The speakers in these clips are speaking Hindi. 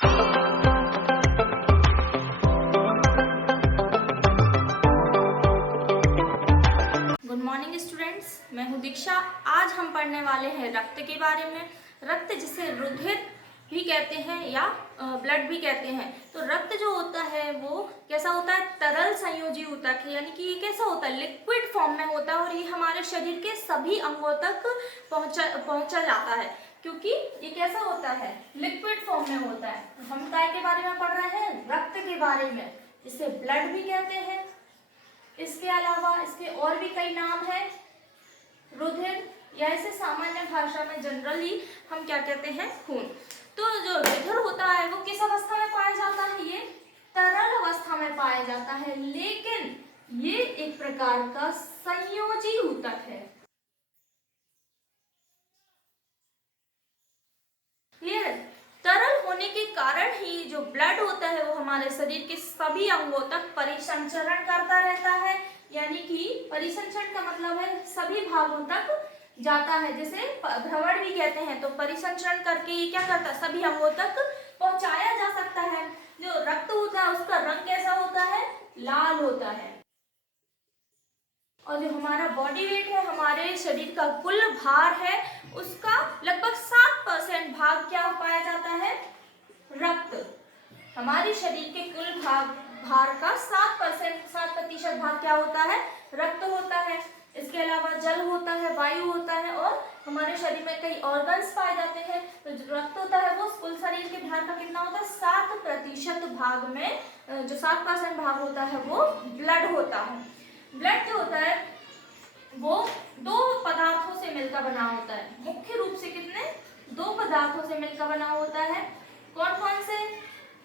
गुड मॉर्निंग स्टूडेंट्स, मैं हूँ दीक्षा। आज हम पढ़ने वाले हैं रक्त के बारे में। रक्त जिसे रुधिर भी कहते हैं या ब्लड भी कहते हैं। तो रक्त जो होता है वो कैसा होता है? तरल संयोजी ऊतक है, यानी कि ये कैसा होता है? लिक्विड फॉर्म में होता है और ये हमारे शरीर के सभी अंगों तक पहुंचा जाता है, क्योंकि ये कैसा होता है? लिक्विड फॉर्म में होता है। हम काय के बारे में पढ़ रहे हैं? रक्त के बारे में, जिसे ब्लड भी कहते हैं। इसके अलावा इसके और भी कई नाम हैं, रुधिर, या इसे सामान्य भाषा में जनरली हम क्या कहते हैं? खून। तो जो रुधिर होता है वो किस अवस्था में पाया जाता है? ये तरल अवस्था में पाया जाता है, लेकिन ये एक प्रकार का संयोजी ऊतक है। क्लियर? तरल होने के कारण ही जो ब्लड होता है वो हमारे शरीर के सभी अंगों तक परिसंचरण करता रहता है, यानी कि परिसंचरण का मतलब है सभी भागों तक जाता है, जिसे भ्रमण भी कहते हैं। तो परिसंचरण करके ये क्या करता है? सभी अंगों तक पहुंचाया जा सकता है। जो रक्त होता है उसका रंग कैसा होता है? लाल होता है। और जो हमारा बॉडी वेट है, हमारे शरीर का कुल भार है, उसका लगभग 7% भाग क्या पाया जाता है? रक्त। हमारे शरीर के कुल भार का 7% भाग क्या होता है? रक्त होता है। इसके अलावा जल होता है, वायु होता है, और हमारे शरीर में कई ऑर्गन्स पाए जाते हैं। तो जो रक्त होता है वो कुल शरीर के भार का कितना होता है? 7% भाग में जो 7% भाग होता है वो ब्लड होता है। ब्लड जो होता है वो दो पदार्थों से मिलकर बना होता है। मुख्य रूप से कितने? 2 पदार्थों से मिलकर बना होता है। कौन कौन से?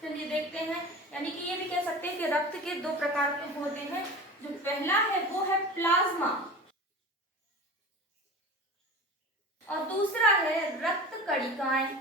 चलिए देखते हैं। यानी कि ये भी कह सकते हैं कि रक्त के 2 प्रकार के होते हैं। जो पहला है वो है प्लाज्मा, और दूसरा है रक्त कणिकाएं।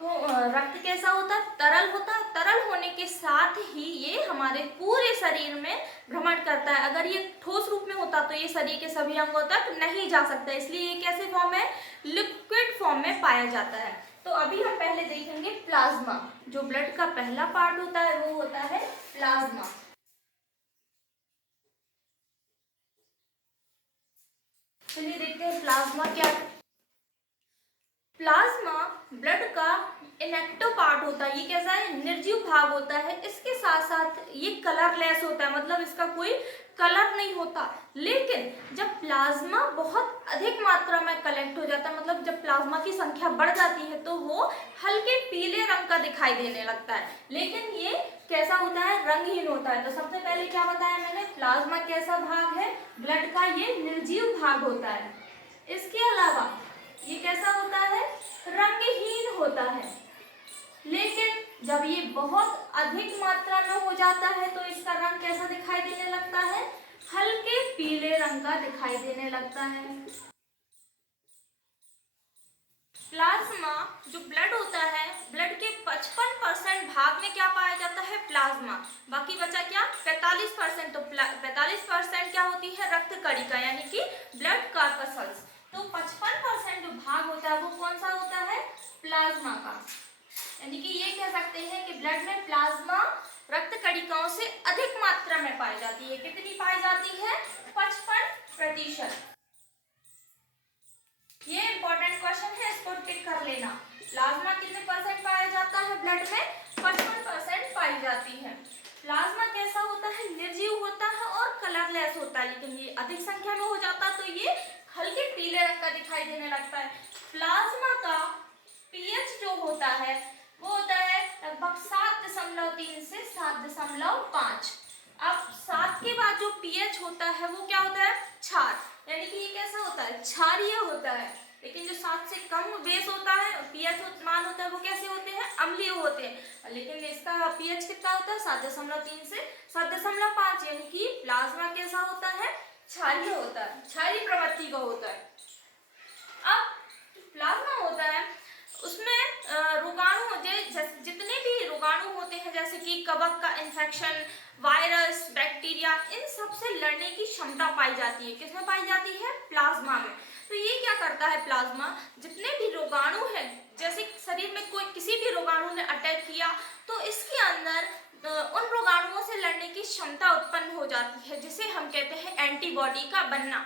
तो रक्त कैसा होता है? तरल होता है। तरल होने के साथ ही ये हमारे पूरे शरीर में भ्रमण करता है। अगर ये ठोस रूप में होता तो ये शरीर के सभी अंगों तक नहीं जा सकता, इसलिए ये कैसे फॉर्म है? लिक्विड फॉर्म में पाया जाता है। तो अभी हम पहले देखेंगे प्लाज्मा। जो ब्लड का पहला पार्ट होता है वो होता है प्लाज्मा। चलिए देखते हैं प्लाज्मा क्या है। प्लाज्मा ब्लड का इनएक्टिव पार्ट होता है। ये कैसा है? निर्जीव भाग होता है। इसके साथ साथ ये कलरलेस होता है, मतलब इसका कोई कलर नहीं होता। लेकिन जब प्लाज्मा बहुत अधिक मात्रा में कलेक्ट हो जाता है, मतलब जब प्लाज्मा की संख्या बढ़ जाती है, तो वो हल्के पीले रंग का दिखाई देने लगता है। लेकिन ये कैसा होता है? रंगहीन होता है। तो सबसे पहले क्या बताया मैंने? प्लाज्मा कैसा भाग है ब्लड का? ये निर्जीव भाग होता है। इसके अलावा ये कैसा होता है? रंगहीन होता है। लेकिन जब ये बहुत अधिक मात्रा में हो जाता है तो इसका रंग कैसा दिखाई देने लगता है? हल्के पीले रंग का दिखाई देने लगता है। प्लाज्मा जो ब्लड होता है, ब्लड के 55% भाग में क्या पाया जाता है? प्लाज्मा। बाकी बचा क्या? 45%। तो 45% क्या होती है? रक्त कणिका, यानी कि ब्लड कॉर्पस्कल्स। तो 55% जो भाग होता है वो कौन सा होता है? प्लाज्मा का। यानी कि ये कह सकते हैं कि ब्लड में प्लाज्मा रक्त कणिकाओं से अधिक मात्रा में पाई जाती है। कितनी पाई जाती है? 55%। ये इंपॉर्टेंट क्वेश्चन है, इसको टिक कर लेना। प्लाज्मा कितने परसेंट पाया जाता है ब्लड में? 55% पाई जाती है। प्लाज्मा कैसा होता है? निर्जीव होता है और कलरलेस होता है। लेकिन ये अधिक संख्या में हो जाता है तो ये हल्के पीले रंग का दिखाई देने लगता है। प्लाज्मा का पीएच जो होता है वो होता है लगभग 7.3 से 7.5। अब 7 के बाद जो पीएच होता है वो क्या होता है? क्षार, यानी कि ये कैसा होता है? क्षारीय होता है। लेकिन जो 7 से कम बेस होता है, पीएच मान होता है, वो कैसे होते हैं? अम्लीय होते हैं। लेकिन इसका पीएच कितना होता है? 7.3 से 7.5, यानी कि प्लाज्मा कैसा होता है? क्षारीय होता है, क्षारीय प्रवृत्ति का होता है। अब प्लाज्मा होता है उसमें रोगाणु जितने भी रोगाणु होते हैं, जैसे कि कवक का इन्फेक्शन, वायरस, बैक्टीरिया, इन सब से लड़ने की क्षमता पाई जाती है। किसमें पाई जाती है? प्लाज्मा में। तो ये क्या करता है प्लाज्मा, जितने भी रोगाणु हैं, जैसे शरीर में कोई किसी भी रोगाणु ने अटैक किया तो इसके अंदर उन रोगाणुओं से लड़ने की क्षमता उत्पन्न हो जाती है, जिसे हम कहते हैं एंटीबॉडी का बनना।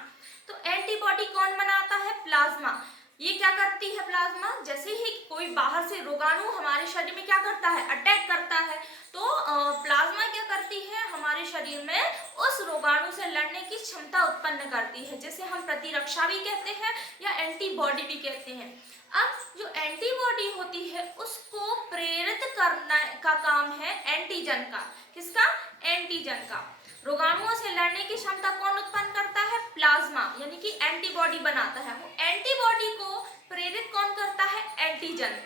तो एंटीबॉडी कौन बनाता है? प्लाज्मा। ये क्या करती है प्लाज्मा, जैसे ही कोई बाहर से रोगाणु हमारे शरीर में क्या करता है? अटैक करता है, तो प्लाज्मा क्या करती है? हमारे शरीर में उस रोगाणु से लड़ने की क्षमता उत्पन्न करती है, जिसे हम प्रतिरक्षा भी कहते हैं या एंटीबॉडी भी कहते हैं। अब जो एंटीबॉडी होती है उसको प्रेरित करना का काम है एंटीजन का। किसका? एंटीजन का। रोगाणुओं से लड़ने की क्षमता कौन उत्पन्न करता है? प्लाज्मा, यानी कि एंटीबॉडी बनाता है। वो एंटीबॉडी को प्रेरित कौन करता है? एंटीजन।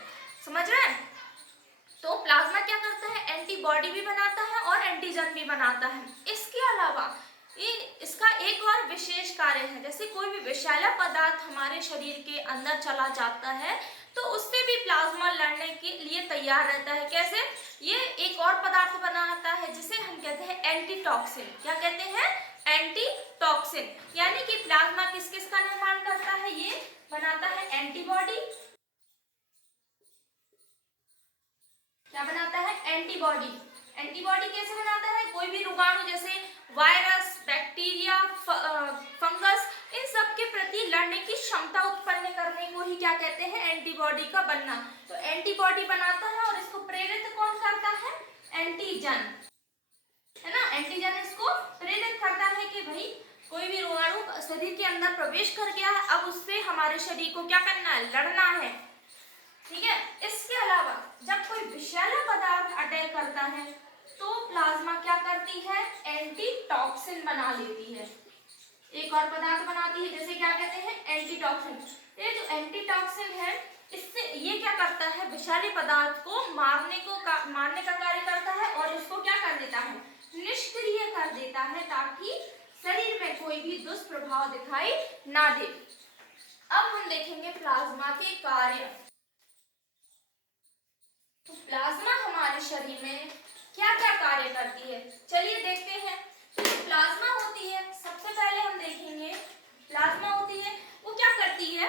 समझ रहे हैं? तो प्लाज्मा क्या करता है? एंटीबॉडी भी बनाता है और एंटीजन भी बनाता है। इसके अलावा इसका एक और विशेष कार्य है, जैसे कोई भी विषैला पदार्थ हमारे शरीर के अंदर चला जाता है तो उससे भी प्लाज्मा लड़ने के लिए तैयार रहता है। कैसे? ये एक और पदार्थ बनाता है जिसे हम कहते हैं एंटीटॉक्सिन। क्या कहते हैं? एंटीटॉक्सिन। यानी कि प्लाज्मा किस किस का निर्माण करता है? ये बनाता है एंटीबॉडी। क्या बनाता है? एंटीबॉडी। एंटीबॉडी कैसे बनाता है? कोई भी रोगाणु जैसे वायरस, बैक्टीरिया, फंगस, इन सब के प्रति लड़ने की क्षमता उत्पन्न करने को ही क्या कहते हैं? एंटीबॉडी का बनना। तो एंटीबॉडी बनाता है और इसको प्रेरित कौन करता है? एंटीजन, है ना। एंटीजन इसको प्रेरित करता है कि भाई कोई भी रोगाणु शरीर के अंदर प्रवेश कर गया है, अब उससे हमारे शरीर को क्या करना है? लड़ना है। ठीक है। इसके अलावा जब कोई विषैला पदार्थ अटैक करता है तो प्लाज्मा क्या करती है? एंटीटॉक्सिन बना लेती है। एक और पदार्थ बनाती है, जैसे क्या कहते हैं? एंटीटॉक्सिन। ये जो एंटीटॉक्सिन है, इससे ये क्या करता है? विषैले पदार्थ को मारने का कार्य करता है और इसको क्या कर देता है? निष्क्रिय कर देता है, ताकि शरीर में कोई भी दुष्प्रभाव दिखाई ना दे। अब हम देखेंगे प्लाज्मा के कार्य। तो प्लाज्मा हमारे शरीर में क्या क्या कार्य करती है, चलिए देखते हैं। तो प्लाज्मा होती है, सबसे पहले हम देखेंगे प्लाज्मा होती है वो क्या करती है।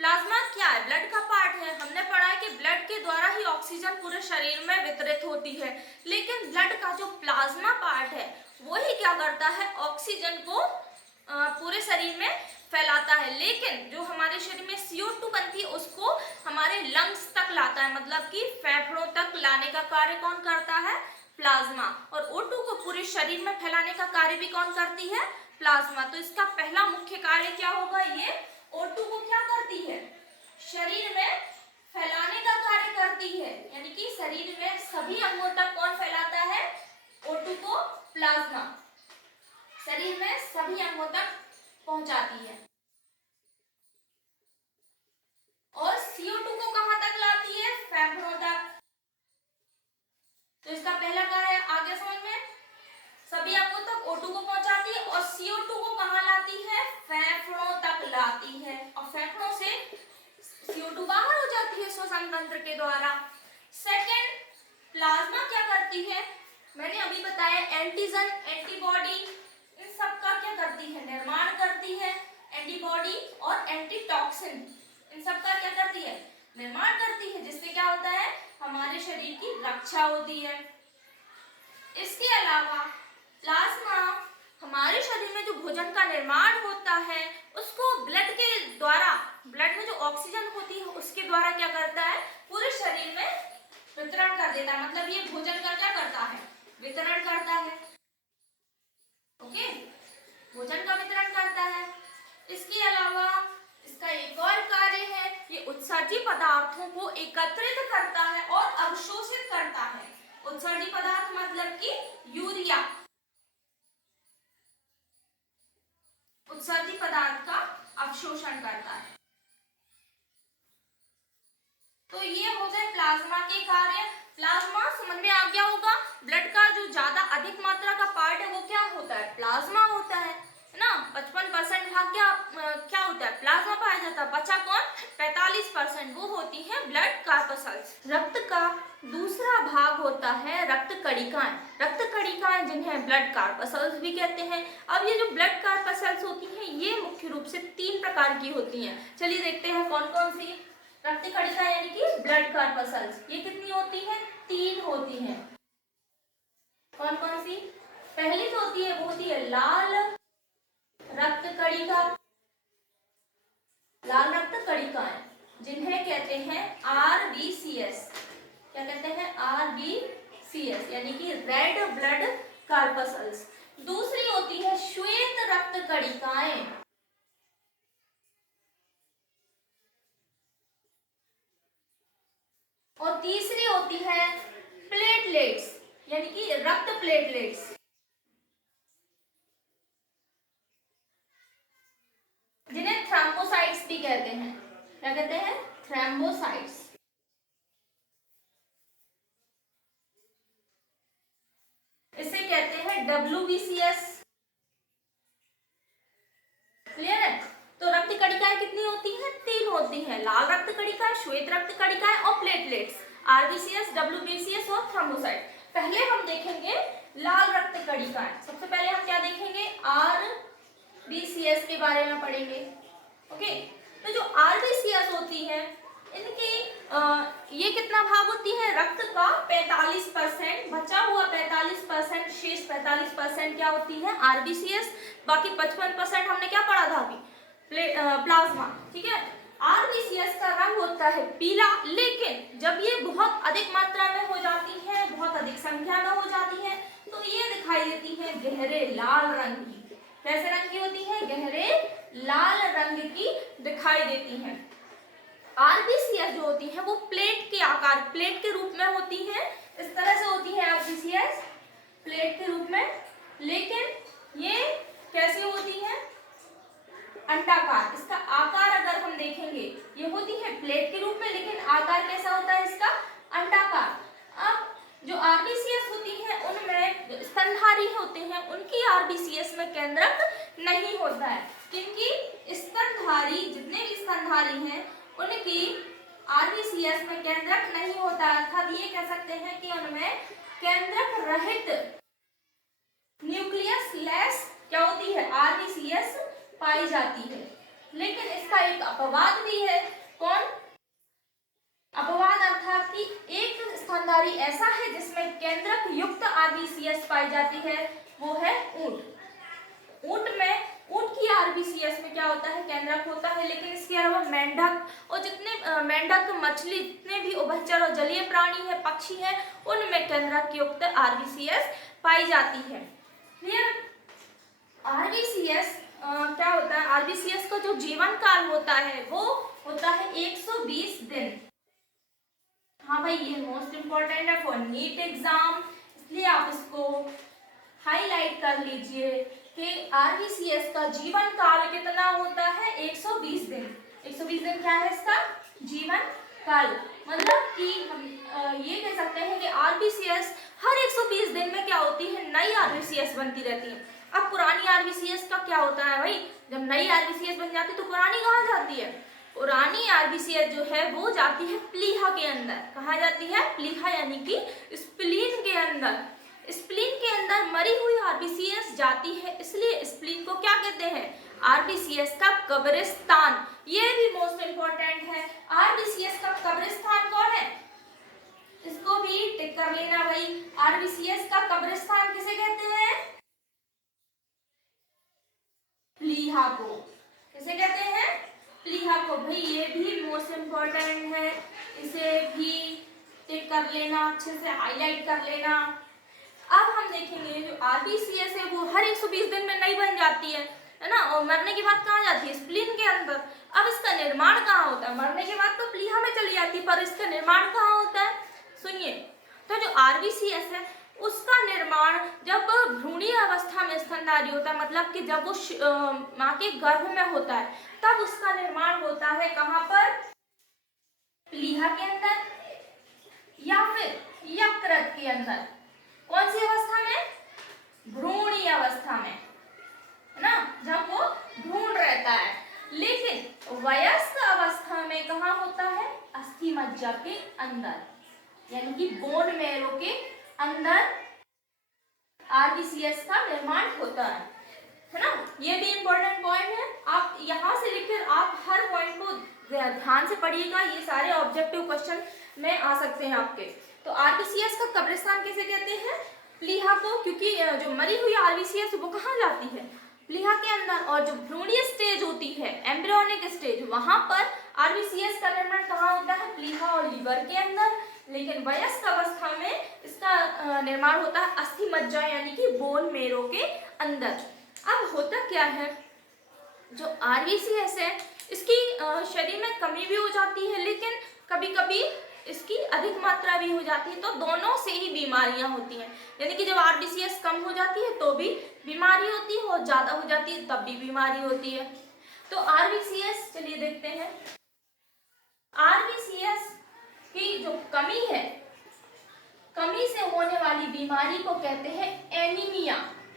प्लाज्मा क्या है? ब्लड का पार्ट है। हमने पढ़ा है कि ब्लड के द्वारा ही ऑक्सीजन पूरे शरीर में वितरित होती है, लेकिन ब्लड का जो प्लाज्मा पार्ट है वो ही क्या करता है? ऑक्सीजन को पूरे शरीर में फैलाता है। लेकिन जो हमारे शरीर में CO2 बनती है उसको हमारे लंग्स तक लाता है, मतलब कि फेफड़ों तक लाने का कार्य कौन करता है? प्लाज्मा। और O2 को पूरे शरीर में फैलाने का कार्य भी कौन करती है? प्लाज्मा। तो इसका पहला मुख्य कार्य क्या होगा? ये O2 को क्या करती है? शरीर में फैलाने का कार्य करती है, यानी कि शरीर में सभी अंगों तक कौन फैलाता है? O2 को प्लाज्मा शरीर में सभी अंगों तक पहुंचाती है। और CO2 को कहां तक लाती है? फेफड़ों तक। तो इसका पहला कार्य आ गया समझ में? सभी अंगों तक O2 को पहुंचाती है और CO2 को कहां लाती है? फेफड़ों तक लाती है, और फेफड़ों से CO2 बाहर हो जाती है श्वसन तंत्र के द्वारा। सेकेंड, प्लाज्मा क्या करती है? मैंने अभी बताया एंटीजन, एंटीबॉडी, इन सब का क्या करती है? निर्माण करती है। एंटीबॉडी और एंटीटॉक्सिन इन सब का क्या करती है? निर्माण करती है, जिससे क्या होता है? हमारे शरीर की रक्षा होती है। इसके अलावा प्लाज्मा हमारे शरीर में जो भोजन का निर्माण होता है उसको ब्लड के द्वारा, ब्लड में जो ऑक्सीजन होती है उसके द्वारा क्या करता है? पूरे शरीर में वितरण कर देता है। मतलब ये भोजन का क्या करता है? वितरण करता है। ओके, भोजन का वितरण करता है। इसके अलावा इसका एक और कार्य है, ये उत्सर्जी पदार्थों को एकत्रित करता है और अवशोषित करता है। उत्सर्जी पदार्थ मतलब कि यूरिया, उत्सर्जी पदार्थ का अवशोषण करता है। तो ये हो गए प्लाज्मा के कार्य। प्लाज्मा समझ में आ गया होगा। ब्लड का जो ज्यादा अधिक मात्रा का पार्ट है वो क्या होता है? प्लाज्मा होता है ना। 55% भाग क्या होता है? प्लाज्मा पाया जाता है। बचा कौन? 45% वो होती हैं ब्लड कार्पसल्स। रक्त का दूसरा भाग होता है रक्त कणिकाएं। रक्त कणिकाएं जिन्हें ब्लड कार्पसल्स भी कहते हैं। अब ये जो ब्लड कार्पसल्स होती हैं ये मुख्य रूप से 3 प्रकार की होती हैं। चलिए देखते हैं कौन कौन सी रक्त कणिकाएं यानी कि ब्लड कार्पसल्स। ये कितनी होती हैं? 3 होती हैं। कौन कौन सी? पहली जो होती है वो होती है लाल रक्त कणिका। लाल रक्त कणिकाएं जिन्हें कहते हैं RBCS। क्या कहते हैं? RBCS यानी कि रेड ब्लड कार्पसल्स। दूसरी होती है श्वेत रक्त कणिकाएं। और तीसरी होती है प्लेटलेट्स यानी कि रक्त प्लेटलेट्स। जिन्हें थ्रोम्बोसाइट्स भी कहते हैं। क्या कहते हैं? थ्रोम्बोसाइट्स। इसे कहते हैं WBCS। क्लियर है? तो रक्त कणिकाएं कितनी होती हैं? 3 होती हैं। लाल रक्त कणिकाएं, श्वेत रक्त कणिकाएं और प्लेटलेट्स। RBCS, WBCS और थ्रोम्बोसाइट। पहले हम देखेंगे लाल रक्त कणिकाएं। सबसे पहले हम क्या देखेंगे? RBCS के बारे में पढ़ेंगे। ओके, तो जो RBCS होती है इनकी ये कितना भाग होती है? रक्त का 45%, बचा हुआ 45%, शेष 45% क्या होती है? RBCS। बाकी 55% हमने क्या पढ़ा था अभी? प्लाज्मा। ठीक है। RBCS का रंग होता है पीला, लेकिन जब ये बहुत अधिक मात्रा में हो जाती है, बहुत अधिक संख्या में हो जाती है, तो ये दिखाई देती है गहरे लाल रंग की। कैसे रंग की होती है? गहरे लाल रंग की दिखाई देती है। RBCS जो होती है वो प्लेट के आकार, प्लेट के रूप में होती है। इस तरह से होती है RBCS, प्लेट के रूप में। लेकिन ये कैसे होती है? अंडाकार। इसका आकार अगर हम देखेंगे, ये होती है प्लेट के रूप में, लेकिन आकार कैसा होता है इसका? अंडाकार। अब जो RBCS होती है उनमें स्तनधारी होते हैं, उनकी RBCS में केंद्रक नहीं होता है, क्योंकि स्तनधारी, जितने भी स्तनधारी हैं उनकी RBCS में केंद्रक नहीं होता। अर्थात ये कह सकते हैं कि उनमें केंद्रक रहित न्यूक्लियस लेस क्या होती है? RBCS पाई जाती है। लेकिन इसका एक अपवाद भी है। कौन? अपवाद अर्थात कि एक स्तनधारी ऐसा है जिसमें केंद्रक युक्त RBCS पाई जाती है, वो है ऊंट। ऊंट की RBCS में क्या होता है? केंद्रक होता है। लेकिन इसके अलावा मेंढक और जितने मेंढक, मछली, जितने भी उभयचर और जलीय प्राणी है, पक्षी है, उनमें केंद्रक युक्त RBCS पाई जाती है। क्लियर? RBCS क्या होता है? RBCS का जो जीवन काल होता है वो होता है 120 दिन। हाँ भाई, ये मोस्ट इम्पोर्टेंट है फॉर नीट एग्जाम, इसलिए आप इसको हाईलाइट कर लीजिए कि RBCS का जीवन काल कितना होता है? 120 दिन। 120 दिन क्या है इसका जीवन काल? मतलब कि हम ये कह सकते हैं कि RBCS हर 120 दिन में क्या होती है? नई RBCS बनती रहती है। अब पुरानी RBCS का क्या होता है भाई? जब नई RBCS बन जाती है तो पुरानी कहाँ जाती है? पुरानी RBCS जो है वो जाती है प्लीहा के अंदर। कहाँ जाती है? प्लीहा यानी कि स्प्लीन के अंदर। स्प्लीन के अंदर मरी हुई RBCS जाती है, इसलिए स्प्लीन को क्या कहते हैं? RBCS का कब्रिस्तान। ये भी मोस्ट इंपॉर्टेंट है। RBCS का कब्रिस्तान कौन है? इसको भी टिक कर लेना भाई। RBCS का कब्रिस्तान किसे कहते हैं? प्लीहा को। किसे कहते हैं? प्लीहा को। भाई ये भी मोस्ट इंपॉर्टेंट है, इसे भी टिक कर लेना, अच्छे से हाईलाइट कर लेना। अब हम देखेंगे जो RBCS है वो हर 120 दिन में नहीं बन जाती है ना, और मरने के बाद कहाँ जाती है? स्प्लीन के अंदर। अब इसका निर्माण कहाँ होता है? मरने के बाद तो प्लीहा में चली जाती है, पर इसका निर्माण कहाँ होता है? सुनिए, तो जो RBCS है उसका निर्माण जब भ्रूणीय अवस्था में स्तनधारी होता है, मतलब कि जब वो माँ के गर्भ में होता है, तब उसका निर्माण होता है कहाँ पर? प्लीहा के अंदर या फिर यकृत के अंदर। कौन सी अवस्था में? भ्रूणीय अवस्था में, है ना, जब वो भ्रूण रहता है। लेकिन वयस्क अवस्था में कहाँ होता है? अस्थि मज्जा के अंदर, यानी कि बोन मैरो के अंदर आरबीसीएस का निर्माण होता है ना। ये भी इंपॉर्टेंट पॉइंट है, आप यहाँ से लिखकर आप हर पॉइंट को ध्यान से पढ़िएगा, ये सारे ऑब्जेक्टिव क्वेश्चन में आ सकते हैं आपके। तो आरबीसीएस का कब्रिस्तान किसे कहते हैं? प्लीहा को, क्योंकि जो मरी हुई आरबीसीएस वो कहाँ जाती है? प्लीहा के अंदर। और जो भ्रूणीय स्टेज होती है, एम्ब्रियोनिक स्टेज, वहां पर आरबीसीएस का निर्माण कहाँ होता है? प्लीहा और लीवर के अंदर। लेकिन वयस्क अवस्था में इसका निर्माण होता है अस्थि मज्जा यानी कि बोन मेरो के अंदर। अब होता क्या है, जो आरबीसीएस है इसकी शरीर में कमी भी हो जाती है, लेकिन कभी कभी इसकी अधिक मात्रा भी हो जाती है, तो दोनों से ही बीमारियां होती हैं। यानी कि जब आरबीसीएस कम हो जाती है तो भी बीमारी होती है, और ज्यादा हो जाती है तब भी बीमारी होती है। तो आरबीसीएस, चलिए देखते हैं। आरबीसीएस की जो कमी है, कमी से होने वाली बीमारी को कहते हैं एनीमिया।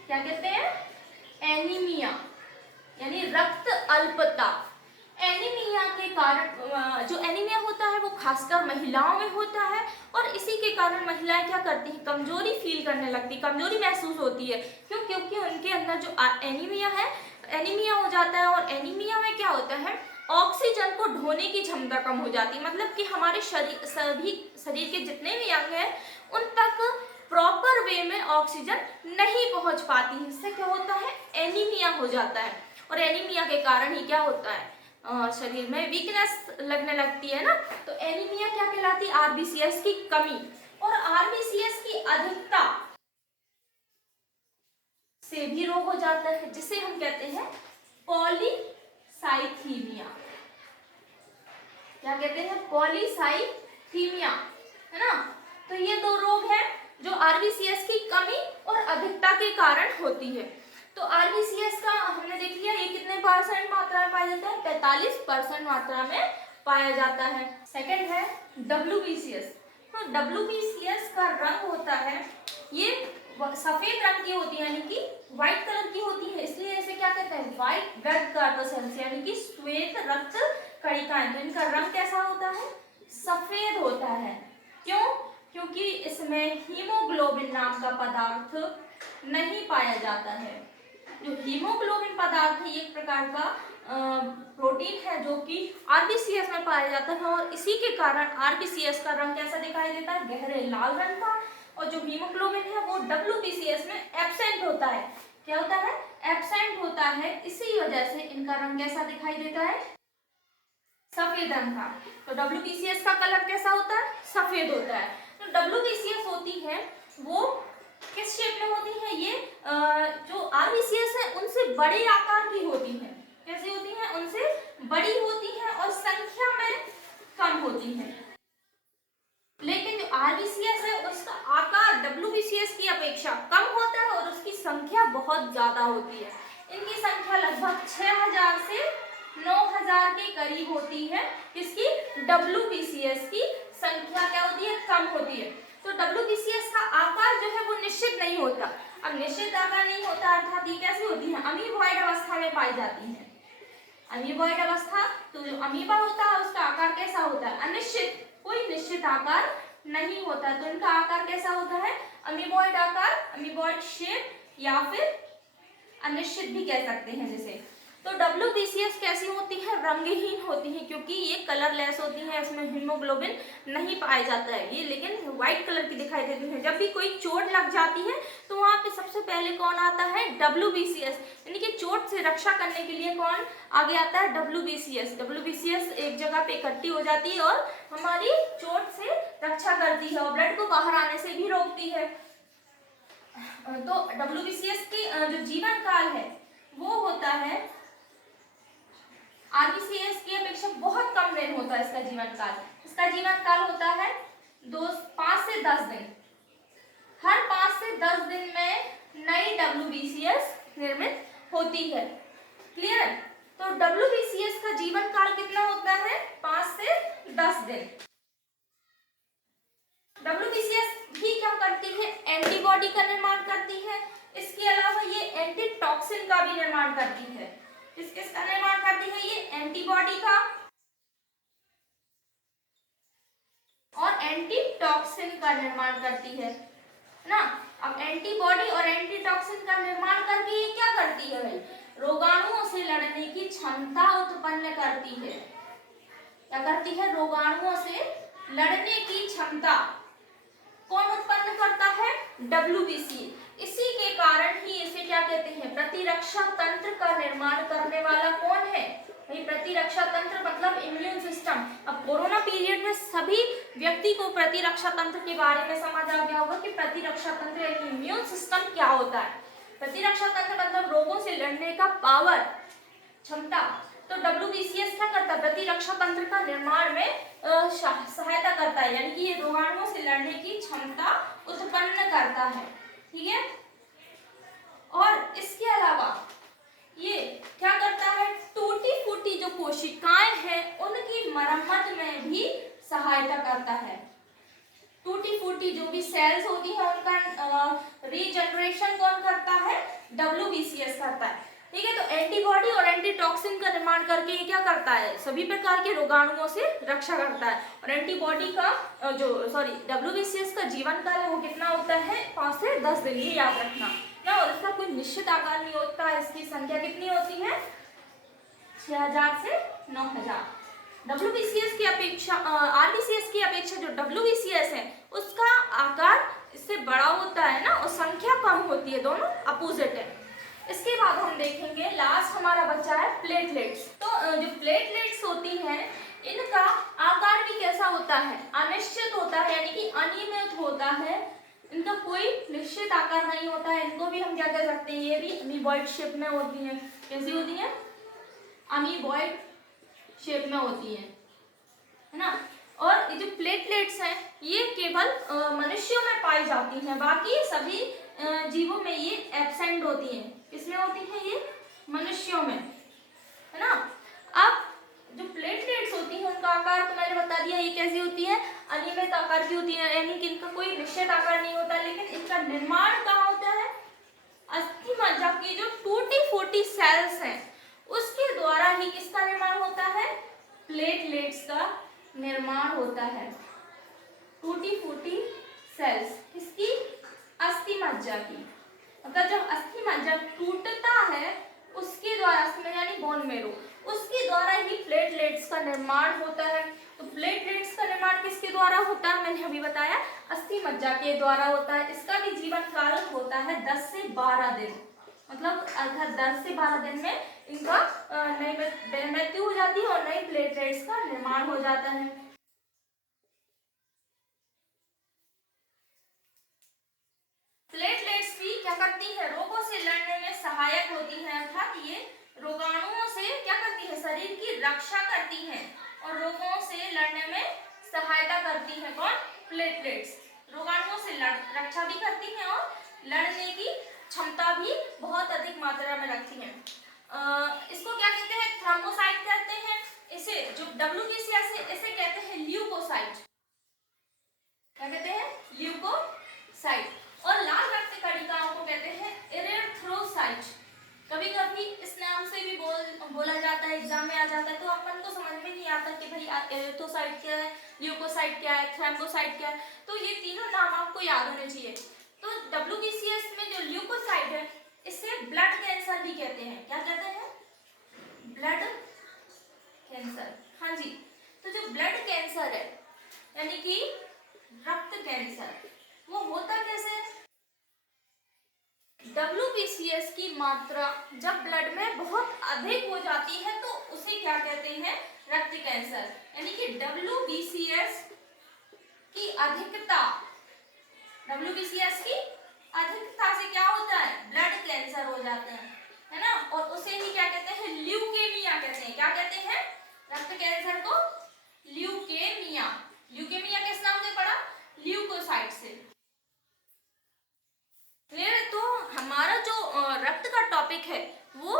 क्या कहते हैं? एनीमिया, यानी रक्त अल्पता। एनीमिया के कारण, जो एनीमिया होता है वो खासकर महिलाओं में होता है, और इसी के कारण महिलाएं क्या करती हैं? कमजोरी फील करने लगती, कमजोरी महसूस होती है। क्यों? क्योंकि उनके अंदर जो एनीमिया है, एनीमिया हो जाता है। और एनीमिया में क्या होता है? ऑक्सीजन को ढोने की क्षमता कम हो जाती है, मतलब कि हमारे शरीर के जितने भी अंग हैं उन तक प्रॉपर वे में ऑक्सीजन नहीं पहुंच पाती है। इससे क्या होता है? एनीमिया हो जाता है। और एनीमिया के कारण ही क्या होता है? शरीर में वीकनेस लगने लगती है ना। तो एनीमिया क्या कहलाती है? आरबीसीएस की कमी। और आरबीसीएस की अधिकता से भी रोग हो जाता है, जिसे हम कहते हैं पॉलीसाइथीमिया। क्या कहते हैं? पॉलीसाइथीमिया, है ना। तो ये दो रोग हैं जो आरबीसीएस की कमी और अधिकता के कारण होती है। तो आरबीसीएस का हमने देख लिया, ये कितने परसेंट मात्रा में पाया जाता है? 45% मात्रा में पाया जाता है। सेकंड है डब्ल्यूबीसीएस। तो डब्ल्यूबीसीएस का रंग होता है, ये सफेद रंग की होती है, यानी कि व्हाइट कलर की होती है, इसलिए इसे क्या कहते हैं? व्हाइट ब्लड कार्पोसेल्स, यानी कि श्वेत रक्त कणिकाएं। तो इनका रंग कैसा होता है? सफेद होता है। क्यों? क्योंकि इसमें हीमोग्लोबिन नाम का पदार्थ नहीं पाया जाता है। जो हीमोग्लोबिन पदार्थ है, ये एक प्रकार का प्रोटीन है जो कि आरबीसीएस में पाया जाता है, और इसी के कारण आरबीसीएस का रंग कैसा दिखाई देता है? गहरे लाल रंग का। और जो हीमोग्लोबिन है वो डब्ल्यूबीसीएस में एब्सेंट होता है। क्या होता है? एब्सेंट होता है। इसी वजह से इनका रंग कैसा दिखाई देता है? सफेद रंग का। तो डब्ल्यूबीसीएस का कलर कैसा होता है? सफेद होता है। तो डब्ल्यूबीसीएस होती है वो किस शेप में होती है? ये जो आरबीसीएस है उनसे बड़े आकार की होती है। कैसी होती है? उनसे बड़ी होती है और संख्या में कम होती है। लेकिन जो आरबीसीएस है उसका आकार डब्ल्यूबीसीएस की अपेक्षा कम होता है और उसकी संख्या बहुत ज्यादा होती है। इनकी संख्या लगभग 6000 से 9000 के करीब होती है। किसकी? डब्ल्यूबीसीएस की संख्या क्या होती है? कम होती है। तो डब्ल्यूबीसीएस का आकार जो है वो निश्चित नहीं होता। अब निश्चित आकार नहीं होता अर्थात ये कैसी होती है? अमीबॉइड अवस्था में पाई जाती है। अमीबॉइड अवस्था, तो जो अमीबा होता है उसका आकार कैसा होता है? अनिश्चित, कोई निश्चित आकार नहीं होता। तो इनका आकार कैसा होता है? अमीबॉइड आकार, अमीबॉइड शेप, या फिर अनिश्चित भी कह सकते हैं जिसे। तो डब्ल्यूबीसीएस कैसी होती है? रंगहीन होती है, क्योंकि ये कलरलेस होती है, इसमें हीमोग्लोबिन नहीं पाया जाता है ये, लेकिन व्हाइट कलर की दिखाई देती है। जब भी कोई चोट लग जाती है तो वहाँ पे सबसे पहले कौन आता है? डब्ल्यूबीसीएस, यानी कि चोट से रक्षा करने के लिए कौन आगे आता है? डब्ल्यूबीसीएस। डब्ल्यूबीसीएस एक जगह पे इकट्ठी हो जाती है और हमारी चोट से रक्षा करती है और ब्लड को बाहर आने से भी रोकती है। तो डब्ल्यूबीसीएस की जो जीवन काल है वो होता है आरबीसीएस की अपेक्षा बहुत कम दिन होता है इसका जीवन काल। इसका जीवन काल होता है 5 से 10 दिन। हर 5 से 10 दिन में नई डब्ल्यूबीसीएस निर्मित होती है। क्लियर? तो डब्ल्यूबीसीएस का जीवन काल कितना होता है? 5 से 10 दिन। डब्ल्यूबीसीएस भी क्या करती है? एंटीबॉडी का निर्माण करती है। इसके अलावा ये एंटीटॉक्सिन का भी निर्माण करती है। किस-किस का निर्माण करती करती है ये एंटीबॉडी का और एंटीटॉक्सिन का निर्माण करती है ना। अब एंटीबॉडी और एंटीटॉक्सिन का निर्माण करके ये क्या करती है भाई, रोगाणुओं से लड़ने की क्षमता उत्पन्न करती है। क्या करती है, रोगाणुओं से लड़ने की क्षमता कौन उत्पन्न करता है, WBC। इसी के कारण ही इसे क्या कहते हैं, प्रतिरक्षा तंत्र का निर्माण करने वाला कौन है भाई, प्रतिरक्षा तंत्र मतलब इम्यून सिस्टम। अब कोरोना पीरियड में सभी व्यक्ति को प्रतिरक्षा तंत्र के बारे में समझ आ गया होगा कि प्रतिरक्षा तंत्र यानी इम्यून सिस्टम क्या होता है। प्रतिरक्षा तंत्र मतलब रोगों से लड़ने का पावर, क्षमता। तो WBCS क्या करता है, प्रतिरक्षा तंत्र का निर्माण में सहायता करता है, यानी कि ये रोगाणुओं से लड़ने की क्षमता उत्पन्न करता है। ठीक है, और इसके अलावा ये क्या करता है, टूटी फूटी जो कोशिकाएं हैं उनकी मरम्मत में भी सहायता करता है। टूटी फूटी जो भी सेल्स होती है उनका रीजनरेशन कौन करता है, WBCS करता है। ठीक है, तो एंटीबॉडी और एंटीटॉक्सिन का निर्माण करके ये क्या करता है, सभी प्रकार के रोगाणुओं से रक्षा करता है। और एंटीबॉडी का WBCS का जीवन काल है वो कितना होता है, 5 से 10 दिन, ये याद रखना ना। और इसका कोई निश्चित आकार नहीं होता, इसकी संख्या कितनी होती है, 6000 से 9000। WBCS की अपेक्षा RBCS की अपेक्षा जो WBCS है उसका आकार इससे बड़ा होता है ना, और संख्या कम होती है, दोनों अपोजिट है। इसके बाद हम देखेंगे लास्ट हमारा बचा है प्लेटलेट्स। तो जो प्लेटलेट्स होती हैं इनका आकार भी कैसा होता है, अनिश्चित होता है, यानी कि अनियमित होता है। इनका कोई निश्चित आकार नहीं होता है। इनको भी हम क्या कह सकते हैं, ये भी अमीबॉइड शेप में होती है। कैसी होती है, अमीबॉइड शेप में होती है ना। और ये जो प्लेटलेट्स हैं ये केवल मनुष्यों में पाई जाती हैं, बाकी सभी जीवों में ये एब्सेंट होती हैं। किसमें होती है, ये मनुष्यों में, है ना। अब जो प्लेटलेट्स होती हैं उनका आकार तो मैंने बता दिया, ये कैसी होती है, अनियमित आकार की होती है, यानी कि इनका कोई निश्चित आकार नहीं होता। लेकिन इनका निर्माण कहाँ होता है, अस्थि मज्जा की जो टूटी फूटी सेल्स हैं उसके द्वारा ही किसका निर्माण होता है, प्लेटलेट्स का निर्माण होता है। टूटी फूटी सेल्स किसकी, अस्थि मज्जा की। मतलब जब अस्थि मज्जा टूटता है उसके द्वारा, यानी बोन मेरो, उसके द्वारा ही प्लेटलेट्स का निर्माण होता है। तो प्लेटलेट्स का निर्माण किसके द्वारा होता है, मैंने अभी बताया, अस्थि मज्जा के द्वारा होता है। इसका भी जीवन काल होता है 10 से 12 दिन, मतलब अर्थात 10 से 12 दिन में इनका नई मृत्यु हो जाती है और नई प्लेटलेट्स का निर्माण हो जाता है। प्लेटलेट्स भी क्या करती है, रोगों से लड़ने में सहायक होती है, अर्थात ये रोगाणुओं से क्या करती है, शरीर की रक्षा करती है और रोगों से लड़ने में सहायता करती है। कौन, प्लेटलेट्स रोगाणुओं से रक्षा भी करती हैं और लड़ने की क्षमता भी बहुत अधिक मात्रा में रखती हैं। इसको क्या कहते हैं, थ्रोम्बोसाइट कहते हैं। इसे जो WBCS है इसे कहते हैं ल्यूकोसाइट। क्या कहते हैं, ल्यूकोसाइट। और लाल रक्त कणिकाओं को कहते हैं इरेथ्रोसाइट। कभी कभी इस नाम से भी बोला जाता है, एग्जाम में आ जाता है, तो अपन को समझ में नहीं आता कि भाई इरेथ्रोसाइट क्या है, ल्यूकोसाइट क्या है, थ्रोम्बोसाइट क्या है। तो ये तीनों नाम आपको याद होने चाहिए। तो WBCS में जो ल्यूकोसाइट है इसे ब्लड कैंसर भी कहते हैं। क्या कहते हैं, ब्लड कैंसर। हाँ जी, तो जो ब्लड कैंसर है यानी कि रक्त कैंसर, वो होता कैसे है, WBCS की मात्रा जब ब्लड में बहुत अधिक हो जाती है तो उसे क्या कहते हैं, रक्त कैंसर। यानी कि WBCS की अधिकता, WBCS की अधिकता से क्या होता है, ब्लड कैंसर हो जाते हैं, है ना। और उसे ही क्या कहते हैं, ल्यूकेमिया कहते हैं। क्या कहते हैं, रक्त कैंसर को ल्यूकेमिया। ल्यूकेमिया किस नाम से पड़ा, ल्यूकोसाइट से। तो हमारा जो रक्त का टॉपिक है वो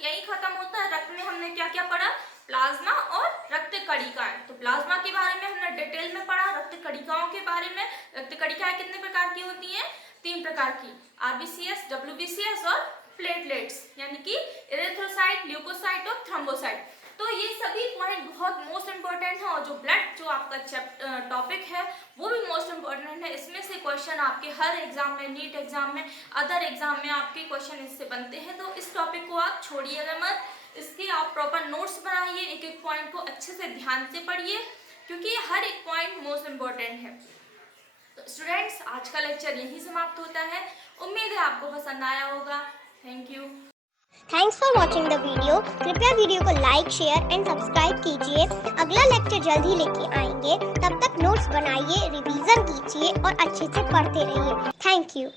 यही खत्म होता है। रक्त में हमने क्या क्या पढ़ा, प्लाज्मा और रक्त कणिकाएं। तो प्लाज्मा के बारे में हमने डिटेल में पढ़ा, रक्त कणिकाओं के बारे में। रक्त कणिकाएं कितने प्रकार की होती हैं, 3 प्रकार की, RBCS, WBCS और प्लेटलेट्स यानी कि इरेथ्रोसाइट, ल्यूकोसाइट और थ्रोम्बोसाइट। तो ये सभी पॉइंट बहुत मोस्ट इंपॉर्टेंट है और जो ब्लड जो आपका टॉपिक है वो भी मोस्ट इंपॉर्टेंट है। इसमें से क्वेश्चन आपके हर एग्जाम में, नीट एग्जाम में, अदर एग्जाम में आपके क्वेश्चन इससे बनते हैं। तो इस टॉपिक को आप छोड़िएगा मत, इसके आप प्रॉपर नोट्स बनाइए, एक एक पॉइंट को अच्छे से ध्यान से पढ़िए क्योंकि हर एक पॉइंट मोस्ट इंपॉर्टेंट है। तो स्टूडेंट्स, आज का लेक्चर यहीं समाप्त होता है। उम्मीद है आपको पसंद आया होगा। Thank you. Thanks for watching the video. कृपया वीडियो को लाइक, शेयर एंड सब्सक्राइब कीजिए। अगला लेक्चर जल्द ही लेके आएंगे। तब तक नोट्स बनाइए, रिवीजन कीजिए और अच्छे से पढ़ते रहिए। Thank you.